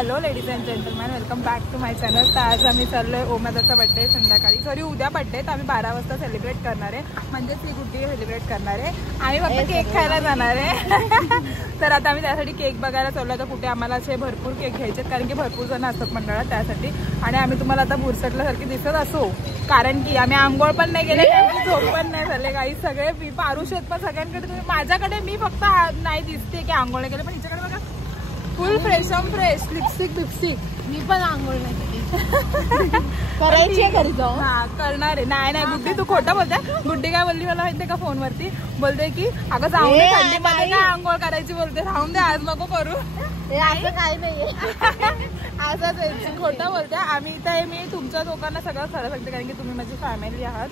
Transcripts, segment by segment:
Hello ladies and gentleman, welcome back to my channel. तर आज आम्ही चाललोय ओमदाचा बड्डे संध्याकाळी, सॉरी उद्या बड्डे. तर आम्ही 12 वाजता सेलिब्रेट करणार आहे, म्हणजेच ही गुड्डी सेलिब्रेट करणार आहे. आम्ही फक्त केक खायला जाणार आहे. तर आता आम्ही त्यासाठी केक बघायला चाललो. तर कुठे आम्हाला असे भरपूर केक घ्यायचे, कारण की भरपूर जण असतात मंडळात त्यासाठी. आणि आम्ही तुम्हाला आता बुरसटल्यासारखी दिसत असो, कारण की आम्ही आंघोळ पण नाही गेले, झोप पण नाही झाले. काही सगळे मी पारुष आहेत, पण सगळ्यांकडे तुम्ही, माझ्याकडे मी फक्त नाही दिसते की आंघोळ नाही गेले, पण हिच्याकडे बघा फुल फ्रेश फ्रेश लिपस्टिक. मी पण आंघोळ नाही केली, करायची आहे घरी जाऊन. हा करणार आहे. नाही गुड्डी तू खोटं बोलते. गुड्डी काय बोलली मला माहितीये का फोनवरती, बोलते की अगं जाऊन दे थंडीमध्ये काय आंघोळ करायची, बोलते राहून दे आज नको करू. असं काही नाहीये, असंच खोटं बोलते. आम्ही इथे मी तुमच्या लोकांना सगळं खरं सांगते, कारण की तुम्ही माझी फॅमिली आहात.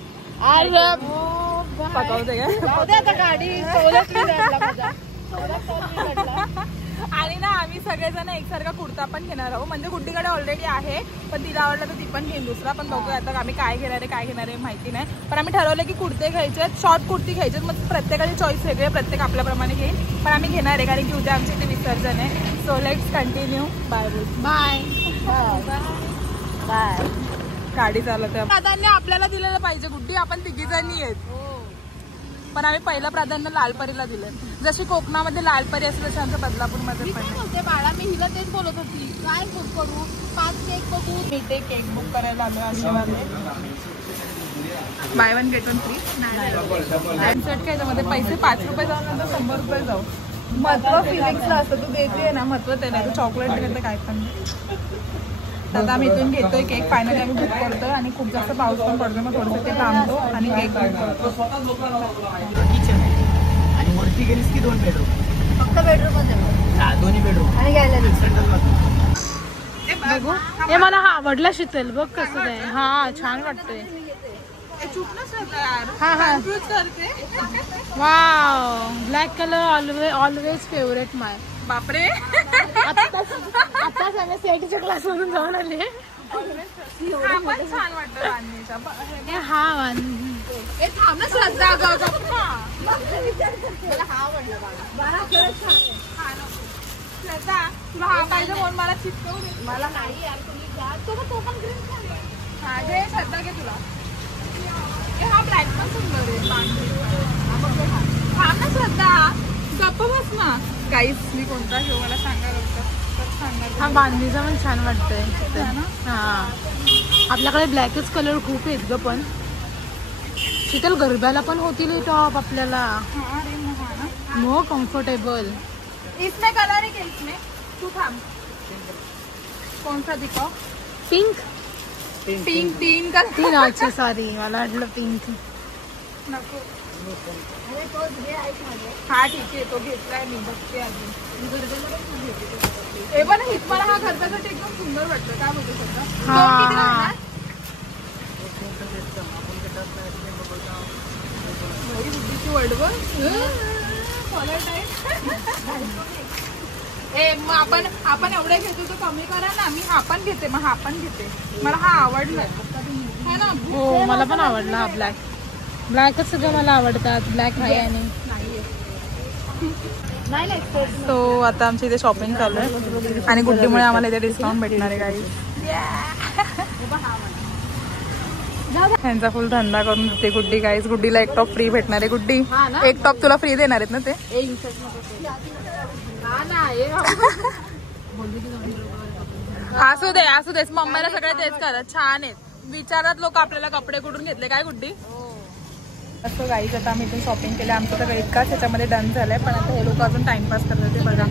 पकवते का गाडी आणि ना आम्ही सगळेजण एकसारखा कुर्ता पण घेणार आहोत. म्हणजे गुड्डीकडे ऑलरेडी आहे, पण तिला आवडला तर ती पण घेईन दुसरा. पण बघूया आता आम्ही काय घेणार आहे माहिती नाही. पण आम्ही ठरवलं की कुर्ते घ्यायचे आहेत, शॉर्ट कुर्ती घ्यायचे आहेत. मग प्रत्येकाची चॉईस वेगळी आहे, प्रत्येक आपल्याप्रमाणे घेईन. पण आम्ही घेणार आहे, कारण की उद्या आमच्या इथे विसर्जन आहे. So let's continue. Bye bye bye. गाडी चालवते. प्राधान्य आपल्याला दिलेलं पाहिजे गुड्डी, आपण तिघीजणी आहेत. पण आम्ही पहिलं प्राधान्य लालपरीला दिलं. जशी कोकणामध्ये लालपरी असते तशी आमच्या बदलापूरमध्ये पण होते. बाळा मी हिला तेच बोलत होती, काय बुक करू, 5 केक बघू. मी ते केक बुक करायला आलो आशीर्वादमध्ये. Buy 1 get 1 free. सेट काय त्यामध्ये पैसे 5 रुपये जाऊ नंतर 100 रुपये जाऊ. महत्व फिजिक्सला असतं, तू देते ना महत्व ते नाही, तू चॉकलेट घेते काय पण. आता आम्ही इथून घेतोय केक, फायनली आम्ही बुक करतोय. आणि खूप जास्त पाऊस पण पडतोय, मग थोडंसं ते थांबतो आणि केक बुक करतो. आणि वरती गेलीस की 2 बेडरूम, फक्त बेडरूम मध्ये दोन्ही बेडरूम आणि गॅलरी. बघू हे मला हा आवडला शीतल, बघ कसं आहे. हा छान वाटतंय. Wow, black colour always favourite my. बापरे, आता सगळ्या सीआयटीच्या क्लास मधून जाऊन आले. हा पण छान वाटतं बांधणीचा. हा थांब ना श्रद्धा, श्रद्धा तुला हा पाहिजे म्हणून मला चिटकवून. मला नाही यार, तुम्ही घ्या तो पण ग्रीन. हा घे श्रद्धा, घे तुला. हा ब्लॅक पण सुंदर आहे. थांब ना श्रद्धा, गप्प बस ना. काहीच मी कोणता घेऊ मला सांगा लवकर. हा बांधणीचा पण छान वाटतंय. हा आपल्याकडे ब्लॅकच कलर खूप आहेत ग, पण शीतल गरब्याला पण होतील टॉप आपल्याला. No comfortable. इसमें कलर है क्या? इसमें तू थांब. कौन सा दिखाओ? पिंक. तीन का 3. अच्छा सॉरी, मला वाटलं पिंक. नको. हा ठीक आहे, तो घेतलाय मी, बघते आधी. हे पण मला हा गरब्यासाठी एकदम सुंदर वाटतं. काय बोलतो सध्या आपण एवढे घेतो तर कमी करा ना. मी हा पण घेते, मग हा पण घेते. मला हा आवडलाय ना. हो मला पण आवडला हा ब्लॅक. ब्लॅकच सगळं मला आवडतात. ब्लॅक आहे आणि सो आता आमची इथे शॉपिंग चालू आहे आणि गुड्डीमुळे आम्हाला इथे डिस्काउंट भेटणार आहे काही. ह्यांचा फुल धंदा करून देते गुड्डी गाईज. गुड्डीला एक टॉप फ्री भेटणार आहे. गुड्डी एक टॉप तुला फ्री देणार आहेत ना ते. असू देच मम्मीला सगळे तेच करत. छान आहेत, विचारात लोक आपल्याला कपडे कुठून घेतले काय गुड्डी. असं गाईज आता आम्ही इथून शॉपिंग केलं. आमचं सगळं एकाच ह्याच्यामध्ये डन झालंय, पण आता हे लोक अजून टाइमपास करतात ते बघा.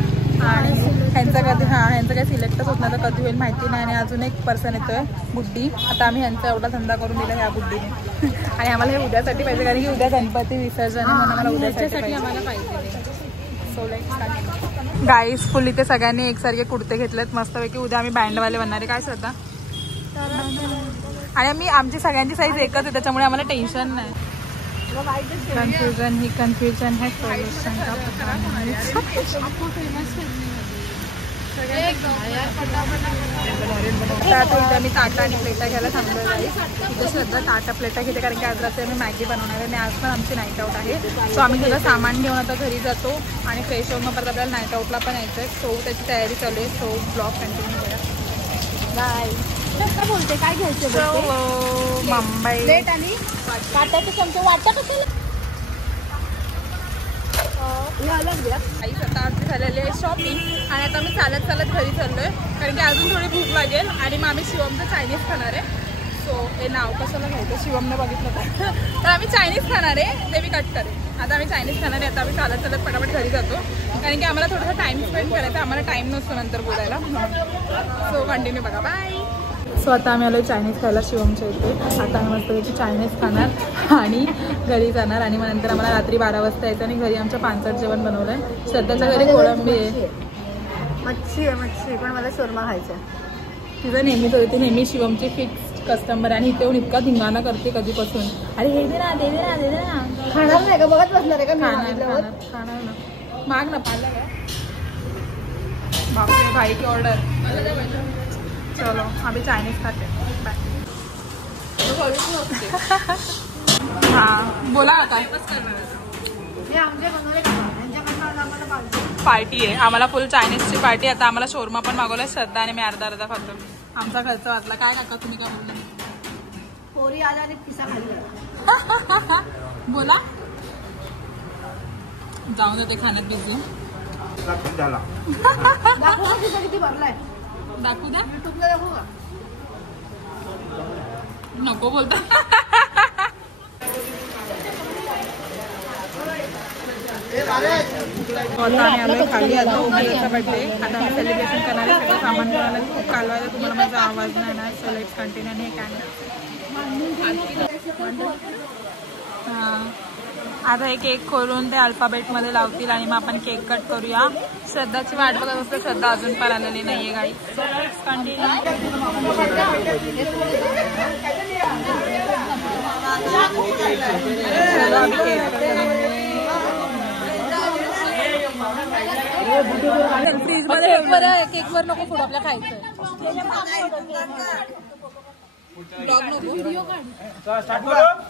आणि ह्यांचं काही सिलेक्टच होत नाही, तर कधी होईल माहिती नाही. आणि अजून एक पर्सन येतोय गुड्डी. आता आम्ही ह्यांचा एवढा धंदा करून दिला ह्या गुड्डीने. आणि आम्हाला हे उद्यासाठी पाहिजे, कारण की उद्या गणपती विसर्जन आहे, म्हणून आम्हाला उद्यासाठी आम्हाला पाहिजे. सो लाईक गाईज फुल इथे सगळ्यांनी एकसारखे कुर्ते घेतलेत मस्तपैकी. उद्या आम्ही बँडवाले बनणार आहे. काय श्रद्धा? आणि आमची सगळ्यांची साईज एकच आहे, त्याच्यामुळे आम्हाला टेन्शन नाही. कंफ्यूजन ही कंफ्यूजन है सोल्यूशन का पता नहीं. तर आता इथं मी ताटा आणि प्लेटा घ्यायला थांबलो आहे. इथं श्रद्धा ताटा प्लेटा घेते कारण की आज रात्री आम्ही मॅगी बनवणार आहे आणि आज पण आमची नाईट आऊट आहे. सो आम्ही सगळं सामान घेऊन आता घरी जातो आणि फ्रेश होऊन परत आपल्याला नाईट आऊटला पण यायचं आहे. सो त्याची तयारी चालू आहे. सो ब्लॉग कंटिन्यू करा. बाय. बोलते काय घ्यायचं मुंबई प्लेट आणि काट्याचं चमचं वाटा कसं आता आमची झालेली आहे शॉपिंग आणि आता आम्ही चालत चालत घरी चाललोय कारण की अजून थोडी भूक लागेल आणि मग आम्ही शिवमचं चायनीज खाणार आहे. सो हे नाव कशाला घ्यायचं शिवमने बघितलं तर आम्ही चायनीज खाणार आहे ते मी कट करेन. आता आम्ही चायनीज खाणार आहे. आता आम्ही चालत चालत पटापट घरी जातो कारण की आम्हाला थोडासा टाइम स्पेंड करायचा. आम्हाला टाइम नसतो नंतर बोलायला. सो कंटिन्यू बघा. बाय. सो आता आम्ही आलो चायनीज खायला शिवमच्या इथे. आता आम्ही मस्तपैकी चायनीज खाणार आणि घरी जाणार आणि मग नंतर आम्हाला रात्री 12 वाजता यायचं आणि घरी आमच्या 5 जेवण बनवलं आहे. श्रद्धाच्या घरी कोळंबी आहे, मच्छी आहे. मच्छी पण मला शोरमा खायचा आहे. तिथं नेहमीच होती. नेहमी शिवमची फिक्स कस्टमर आहे आणि इथे येऊन इतका धिंगाणा करते कधीपासून. अरे हे दे ना दे दे ना दे दे ना. खाणार नाही का? बघत बसणार आहे का? खाणार ना. माग ना पाहिलं काय. बापरे भाई की ऑर्डर. चलो अभी चायनीज खाते. हां बोला आता. पार्टी आहे आम्हाला फुल चायनीजची पार्टी. आता आम्हाला शोरमा पण मागवलाय श्रद्धा आणि मी अर्धा खातो. आमचा खर्च वाचला. काय नका तुम्ही काय बोलले. पोरी आला आणि पिसा खाली बोला. जाऊन जाते खाण्यात बिझी. किती भरलाय दाखवू द्या. युट्यूबला दाखवू का? नको बोलता. आम्ही खाली आलो. उमेदचा बर्थडे. आता आम्ही सेलिब्रेशन करणार आहे. सगळं सामान बनवलं. खूप कालवायला तुम्हाला माझा आवाज नाही येणार. So let's continue. आणि हे काय हां आता हे केक खोलून ते अल्फाबेटमध्ये लावतील आणि मग आपण केक कट करूया. श्रद्धाची वाट बघत असते. श्रद्धा अजून पण आलेली नाहीये गाई. So let's continue. फ्रीज मध्ये केक वर नको फूड आपल्या खायचंय. ब्लॉग नको. व्हिडिओ काढ.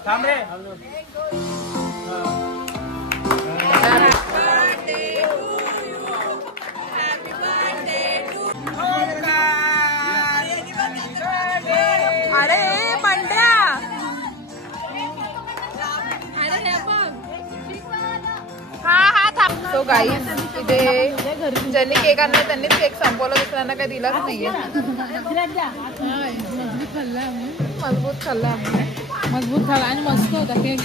थांब रे. अरे बंड्या. हा थांब. सो गाईज इथे ज्यांनी केक आणला त्यांनीच केक संपवला. दुसऱ्यांना काही दिलाच नाहीये. मजबूत खाल्ला आम्ही. मजबूत खाला आणि मस्त होता केक.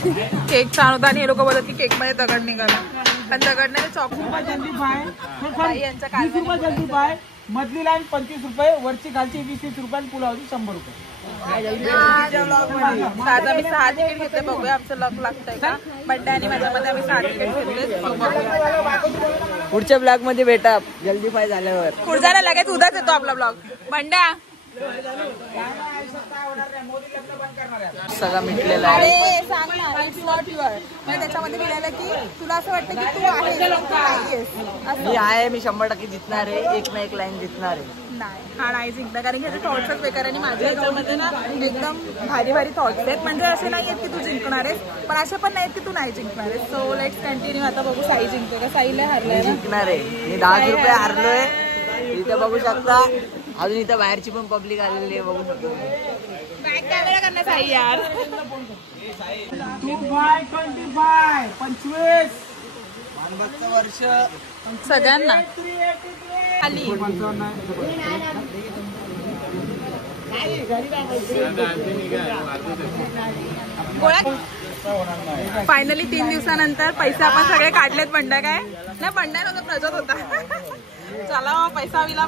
केक छान होता आणि हे लोक बोलत की केक मध्ये दगड निघाला. पण दगड नाही चॉकलेट. जल्दी पाय. यांचा 20 रुपये जल्दी पाय. मधली लाईन 25 रुपये. वरची खालची 20 रुपये आणि पुलावची 100 रुपये. आज आम्ही 6 तिकीट घेतले. बघूया आमचं लक लागतंय का. बड्डे आणि माझ्यामध्ये आम्ही 6 तिकीट घेतले. पुढच्या ब्लॉग मध्ये भेटा जल्दी पाय झाल्यावर. पुढचा लगेच उद्याच येतो आपला ब्लॉग. बंड्या सगळा मिटलेला आहे. अरे सांग ना. It's not your. म्हणजे त्याच्यामध्ये लिहिलेलं की तुला असं वाटतं की तू आहेस पण तू नाहीयेस. मी आहे. मी 100% जिंकणार आहे. एक ना एक लाईन जिंकणार आहे. नाही हा नाही जिंकला कारण की ह्याचे थॉट्सच बेकार आणि माझ्या ह्याच्यामध्ये ना एकदम भारी भारी थॉट्स आहेत. म्हणजे असे नाही आहेत की तू जिंकणार आहेस पण असे पण नाहीत की तू नाही जिंकणार आहेस. So let's continue. आता बघू साई जिंकतो का. साईला हरलाय ना. जिंकणार आहे. मी 10 रुपये हारलोय. इथे बघू शकता. अजून इथं बाहेरची पण पब्लिक आलेली आहे. बघू शकतो. बॅक कॅमेरा करणार साई यार. 25 वर्ष सगळ्यांना आली. फायनली 3 दिवसानंतर पैसे आपण सगळे काढलेत. बंडा काय नाही. बंडा नव्हता प्रजत होता. चला पैसा विला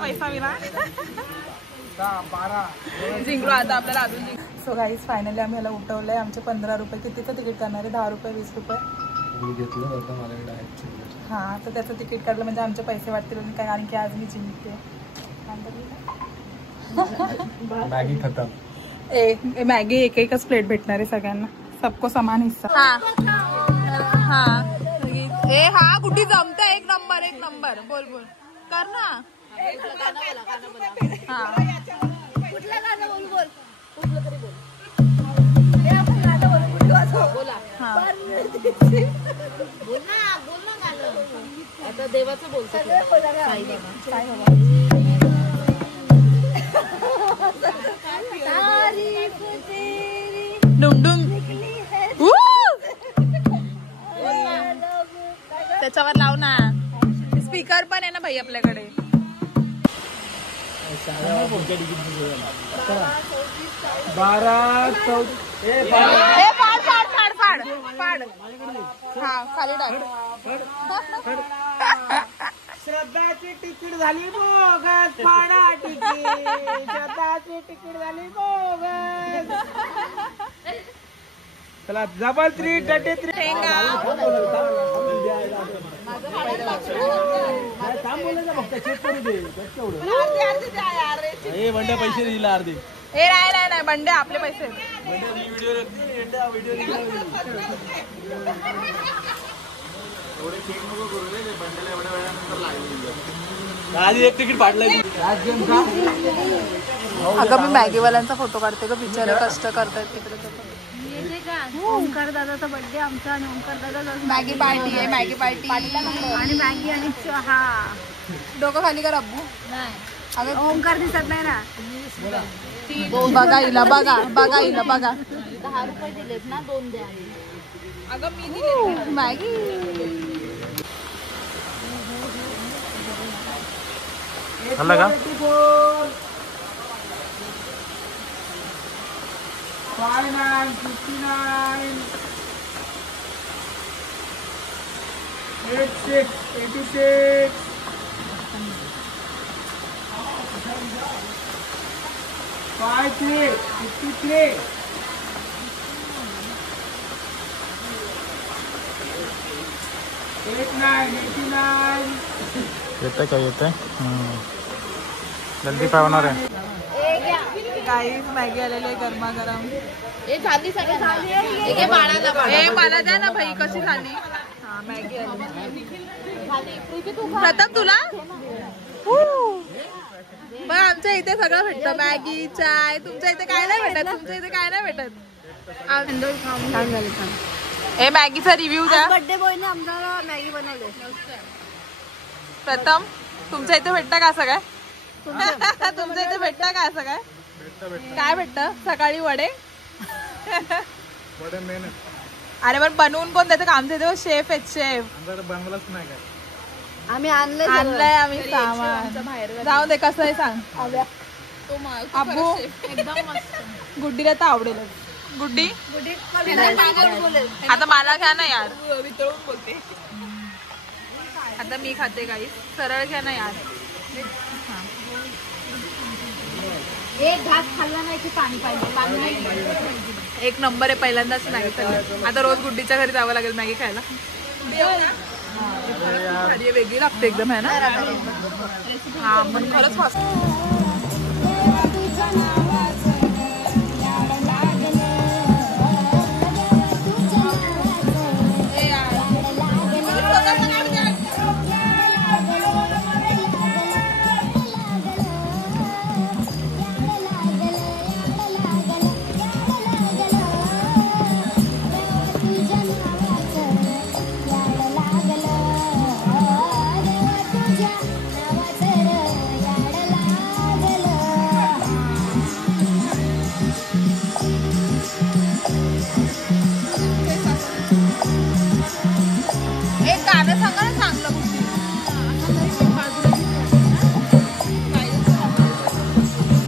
जिंकलो. आता आपल्याला अजून सो गाईज फायनली आम्ही ह्याला उठवलंय. आमचे 15 रुपये. कितीचं तिकीट करणार आहे. 10 रुपये 20 रुपये हां. तर त्याचं तिकीट काढलं म्हणजे आमचे पैसे वाटतील काय कारण की आज मी जिंकते. मॅगी खतम. मॅगी एकच प्लेट भेटणार आहे सगळ्यांना. सबको समान हिस्सा. हा ए हा कुठे जमतं. एक नंबर बोल कर ना. हा आता देवाचं बोलतो त्याच्यावर लाव ना. स्पीकर पण आहे ना भाई आपल्याकडे. 12 फाड. हा खाली टाक. श्रद्धाची तिकीट झाली बोगस. फाडा तिकीट. श्रद्धाची तिकीट झाली बोगस. चला डबल 333 बंड्या पैसे दिला अर्धे. हे नाही बंडे आपले पैसे. आधी एक तिकीट फाडलंय. अगं मी मॅगीवाल्यांचा फोटो काढते ग. बिचारे कष्ट करतायत तिकडे. ओंकार दादाचा बर्थडे आमचा आणि ओंकार दादा मॅगी पार्टी आहे. मॅगी पार्टी आणि मॅगी आणि चहा. डोकं खाली कर अब्बू. अगं ओंकार दिसत नाही ना. बघा हिला. 10 रुपये दिलेत ना. 2 द्या. अगं मी दिले मॅगी. आला का 59 59 86 86 53 53 89 89 येतंय का येतंय जल्दी पावणार आहे. गाईस मॅगी आलेली आहे गरमागरम. झाली मला द्या ना भाई. कशी झाली. हा मॅगी आली. प्रथम तुला मग आमच्या इथे सगळं भेटतं. मॅगी चाय. तुमच्या इथे काय नाही भेटत. हे मॅगीचा रिव्ह्यू द्या. बर्थडे बॉय ने आम्हाला मॅगी बनवले. प्रथम तुमच्या इथे भेटतं का असं काय. तुमच्या इथे भेटतं का असं काय. काय भेटतं. सकाळी वडे. अरे पण बनवून कोण देतं का. आमच्या इथे शेफ आहेत. शेफ बनवलंच नाही काय. आम्ही आणलंय आम्ही सामान. जाऊ दे कसं आहे सांग. अब्बू एकदम मस्त. गुड्डीला तर आवडेलच. गुड्डी आता मला घ्या ना यार. बोलते आता मी खाते काही. सरळ घ्या ना यार. एक घास खाल्ला नाही की पाणी पाहिजे. एक नंबर आहे. पहिल्यांदाच मॅगी खाल्ली. आता रोज गुड्डीच्या घरी जावं लागेल मॅगी खायला. वेगळी लागते एकदम आहे ना. हा पण खरंच फास्ट.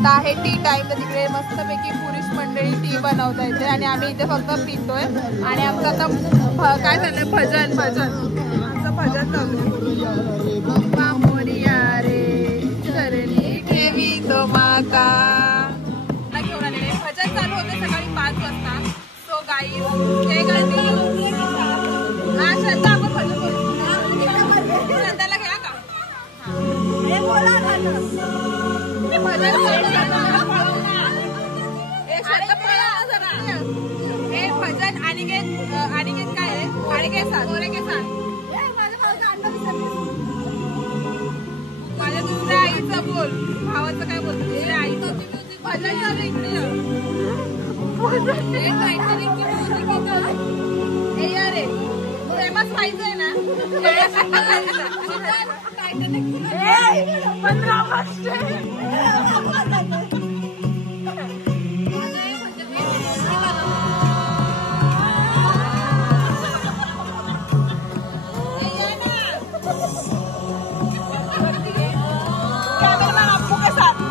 आहे टी टाइम. तर तिकडे मस्तपैकी पुरुष मंडळी टी बनवता येते आणि आम्ही इथे फक्त पितोय. आणि आमचं आता काय झालंय भजन. आमचं भजन चालू मोरिया रे चरणी ठेवी तो माका घेऊन आलेले. भजन चालू होते सकाळी 5 वाजता. सो गाईज हे गाणी हा श्रद्धा आपण भजन बोलू. श्रद्धाला घ्या का. भजन अनिकेत काय आहे. अनिकेत माझ्या दुसऱ्या आईचं बोल. भावाचं काय बोलतो. दुसऱ्या आईचं फेमस व्हायचंय ना 15 कैमरामैन आपको के साथ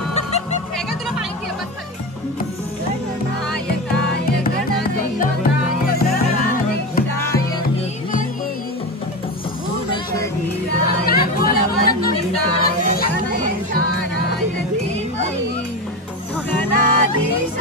तुला माहिती आहे बस खाली गणाधीश